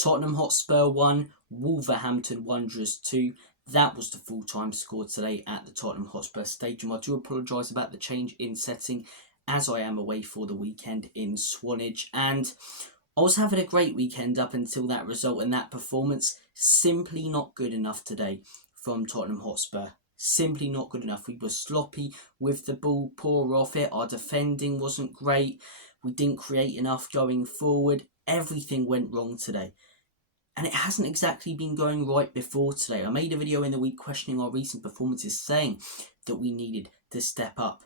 Tottenham Hotspur 1, Wolverhampton Wanderers 2. That was the full-time score today at the Tottenham Hotspur Stadium. I do apologise about the change in setting as I am away for the weekend in Swanage. And I was having a great weekend up until that result and that performance. Simply not good enough today from Tottenham Hotspur. Simply not good enough. We were sloppy with the ball, poor off it. Our defending wasn't great. We didn't create enough going forward. Everything went wrong today. And it hasn't exactly been going right before today. I made a video in the week questioning our recent performances, saying that we needed to step up.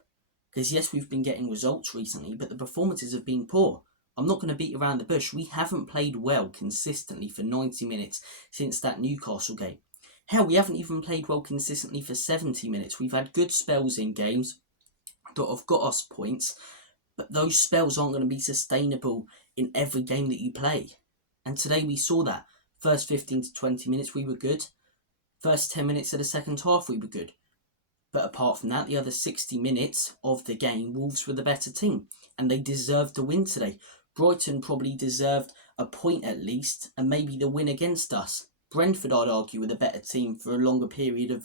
Because yes, we've been getting results recently, but the performances have been poor. I'm not going to beat around the bush. We haven't played well consistently for 90 minutes since that Newcastle game. Hell, we haven't even played well consistently for 70 minutes. We've had good spells in games that have got us points, but those spells aren't going to be sustainable in every game that you play. And today we saw that. First 15 to 20 minutes we were good. First 10 minutes of the second half we were good. But apart from that, the other 60 minutes of the game, Wolves were the better team. And they deserved the win today. Brighton probably deserved a point at least, and maybe the win against us. Brentford, I'd argue, were the better team for a longer period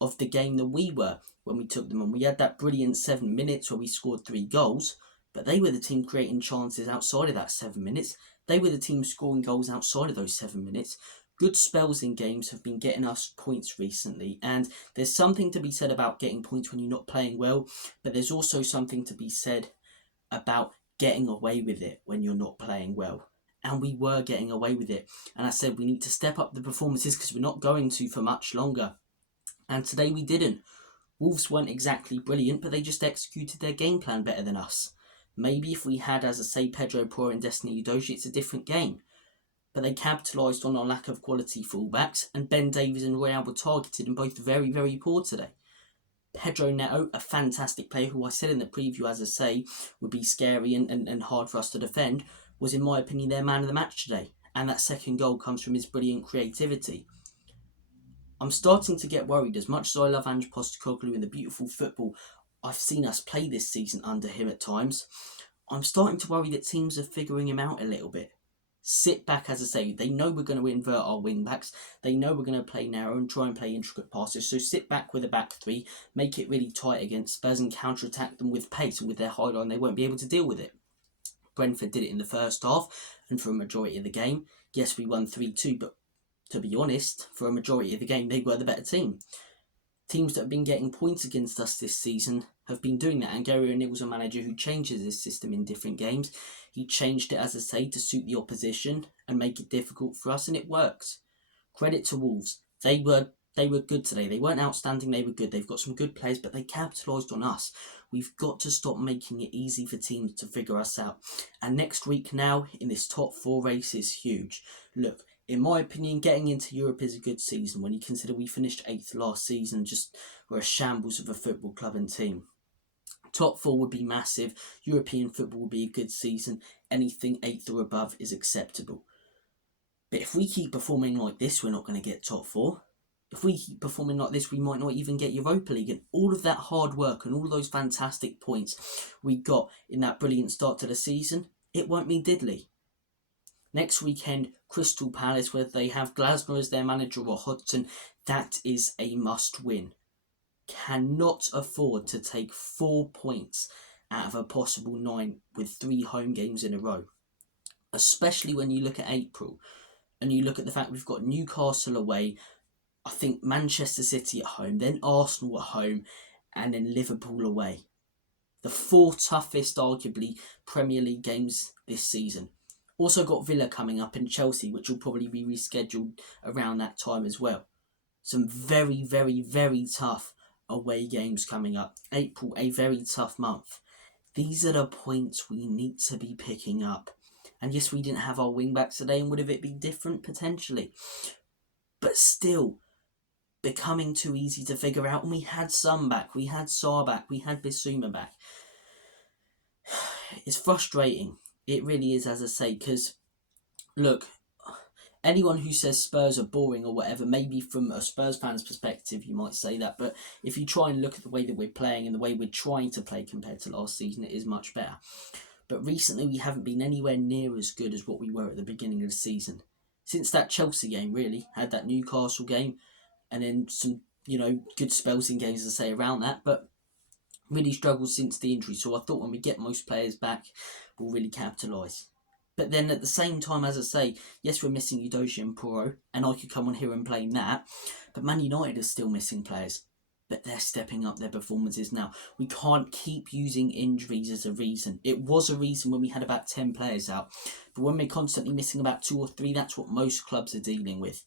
of the game than we were when we took them on. We had that brilliant 7 minutes where we scored 3 goals, but they were the team creating chances outside of that 7 minutes. They were the team scoring goals outside of those 7 minutes. Good spells in games have been getting us points recently, and there's something to be said about getting points when you're not playing well, but there's also something to be said about getting away with it when you're not playing well. And we were getting away with it. And I said we need to step up the performances because we're not going to for much longer. And today we didn't. Wolves weren't exactly brilliant, but they just executed their game plan better than us. Maybe if we had, as I say, Pedro Porro and Destiny Udogie, it's a different game. But they capitalised on our lack of quality fullbacks, and Ben Davies and Royale were targeted and both very, very poor today. Pedro Neto, a fantastic player who I said in the preview, as I say, would be scary and hard for us to defend, was in my opinion their man of the match today. And that second goal comes from his brilliant creativity. I'm starting to get worried. As much as I love Ange Postecoglou and the beautiful football I've seen us play this season under him at times, I'm starting to worry that teams are figuring him out a little bit. Sit back, as I say, they know we're going to invert our wing backs, they know we're going to play narrow and try and play intricate passes, so sit back with a back three, make it really tight against Spurs and counter-attack them with pace, and with their high line they won't be able to deal with it. Brentford did it in the first half, and for a majority of the game, yes, we won 3-2, but to be honest, for a majority of the game, they were the better team. Teams that have been getting points against us this season have been doing that, and Gary O'Neill's a manager who changes his system in different games. He changed it, as I say, to suit the opposition and make it difficult for us, and it works. Credit to Wolves. They were good today. They weren't outstanding, they were good. They've got some good players, but they capitalised on us. We've got to stop making it easy for teams to figure us out. And next week now, in this top 4 race is huge. Look, in my opinion, getting into Europe is a good season when you consider we finished 8th last season, just were a shambles of a football club and team. Top 4 would be massive. European football would be a good season. Anything 8th or above is acceptable. But if we keep performing like this, we're not going to get top 4. If we keep performing like this, we might not even get Europa League. And all of that hard work and all of those fantastic points we got in that brilliant start to the season, it won't mean diddly. Next weekend, Crystal Palace, whether they have Glasner as their manager or Hodgson, that is a must-win. Cannot afford to take 4 points out of a possible 9 with 3 home games in a row. Especially when you look at April and you look at the fact we've got Newcastle away, I think Manchester City at home, then Arsenal at home, and then Liverpool away. The 4 toughest, arguably, Premier League games this season. Also got Villa coming up and Chelsea, which will probably be rescheduled around that time as well. Some very, very, very tough away games coming up. April, a very tough month. These are the points we need to be picking up. And yes, we didn't have our wing-backs today, and would have it been different? Potentially. But still, becoming too easy to figure out. And we had some back. We had Sarr back. We had Bissouma back. It's frustrating. It really is, as I say, because, look, anyone who says Spurs are boring or whatever, maybe from a Spurs fan's perspective, you might say that. But if you try and look at the way that we're playing and the way we're trying to play compared to last season, it is much better. But recently, we haven't been anywhere near as good as what we were at the beginning of the season. Since that Chelsea game, really, had that Newcastle game, and then some, good spells in games, to say, around that, but really struggled since the injury. So I thought when we get most players back, we'll really capitalise. But then at the same time, as I say, yes, we're missing Udogie and Porro, and I could come on here and blame that, but Man United are still missing players. But they're stepping up their performances now. We can't keep using injuries as a reason. It was a reason when we had about 10 players out. But when we're constantly missing about 2 or 3, that's what most clubs are dealing with.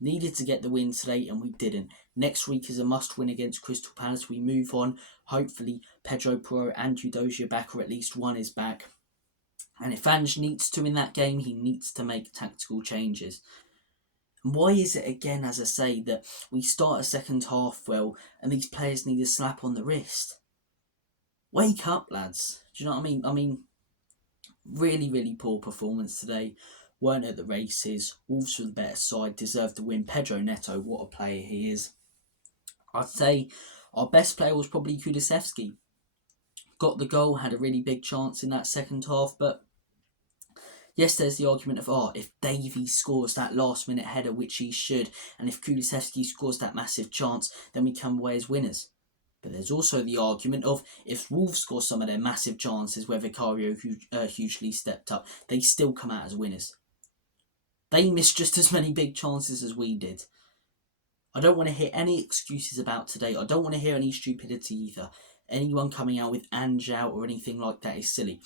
Needed to get the win today, and we didn't. Next week is a must-win against Crystal Palace. We move on. Hopefully, Pedro Porro and Udogie are back, or at least one is back. And if Ange needs to in that game, he needs to make tactical changes. And why is it, again, as I say, that we start a second half well, and these players need a slap on the wrist? Wake up, lads. Do you know what I mean? Really, really poor performance today. Weren't at the races. Wolves were the better side, deserved the win. Pedro Neto, what a player he is. I'd say our best player was probably Kulusevski. Got the goal, had a really big chance in that second half, but yes, there's the argument of, if Davies scores that last minute header, which he should, and if Kulusevski scores that massive chance, then we come away as winners. But there's also the argument of, if Wolves score some of their massive chances where Vicario hugely stepped up, they still come out as winners. They missed just as many big chances as we did. I don't want to hear any excuses about today. I don't want to hear any stupidity either. Anyone coming out with Ange out or anything like that is silly.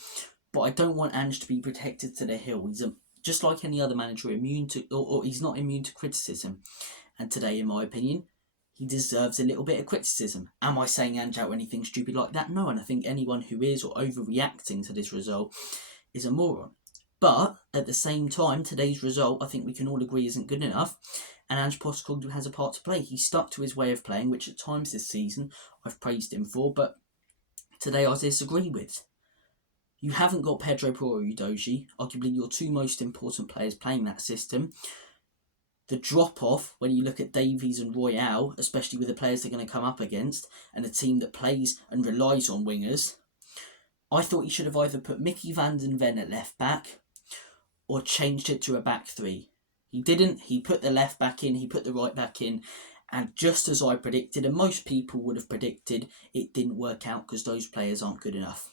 But I don't want Ange to be protected to the hill. He's just like any other manager, immune to, or he's not immune to criticism. And today, in my opinion, he deserves a little bit of criticism. Am I saying Ange out or anything stupid like that? No, and I think anyone who is or overreacting to this result is a moron. But at the same time, today's result, I think we can all agree, isn't good enough. And Ange Postecoglou has a part to play. He stuck to his way of playing, which at times this season I've praised him for, but today I disagree with. You haven't got Pedro Porro or Udogie, arguably your 2 most important players playing that system. The drop-off, when you look at Davies and Royale, especially with the players they're going to come up against, and a team that plays and relies on wingers, I thought he should have either put Mickey van den Ven at left back or changed it to a back 3. He didn't. He put the left back in, he put the right back in, and just as I predicted, and most people would have predicted, it didn't work out because those players aren't good enough.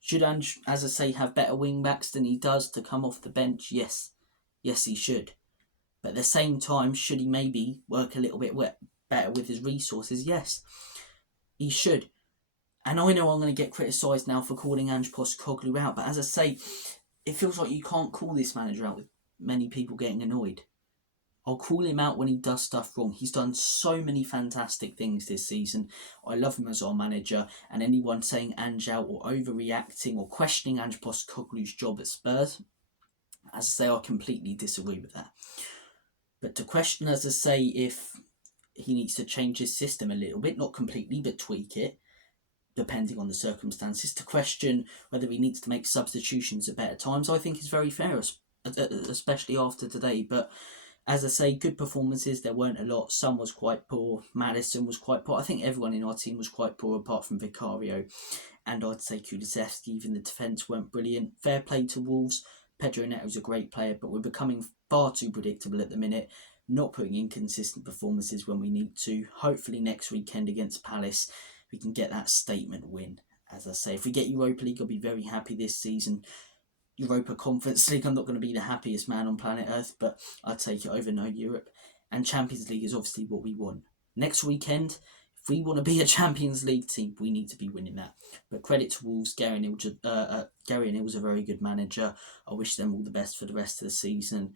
Should Ange, as I say, have better wing-backs than he does to come off the bench? Yes. Yes, he should. But at the same time, should he maybe work a little bit better with his resources? Yes, he should. And I know I'm going to get criticised now for calling Ange Postecoglou out, but as I say, it feels like you can't call this manager out with many people getting annoyed. I'll call him out when he does stuff wrong. He's done so many fantastic things this season. I love him as our manager, and anyone saying Ange out or overreacting or questioning Ange Postecoglou's job at Spurs, as I say, I completely disagree with that. But to question, as I say, if he needs to change his system a little bit, not completely, but tweak it, depending on the circumstances, to question whether he needs to make substitutions at better times, I think is very fair, especially after today. But as I say, good performances, there weren't a lot. Some was quite poor. Maddison was quite poor. I think everyone in our team was quite poor apart from Vicario. And I'd say Kulusevski, even the defence weren't brilliant. Fair play to Wolves. Pedro Neto's a great player, but we're becoming far too predictable at the minute. Not putting in consistent performances when we need to. Hopefully next weekend against Palace, we can get that statement win. As I say, if we get Europa League, I'll be very happy this season. Europa Conference League, I'm not going to be the happiest man on planet Earth, but I'd take it over no Europe. And Champions League is obviously what we want. Next weekend, if we want to be a Champions League team, we need to be winning that. But credit to Wolves, Gary O'Neill's a very good manager. I wish them all the best for the rest of the season.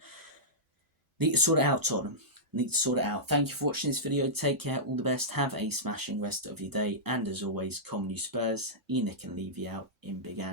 Need to sort it out, Tottenham. Need to sort it out. Thank you for watching this video. Take care, all the best. Have a smashing rest of your day. And as always, Common You Spurs, Enoch and leave you out in Big Ange.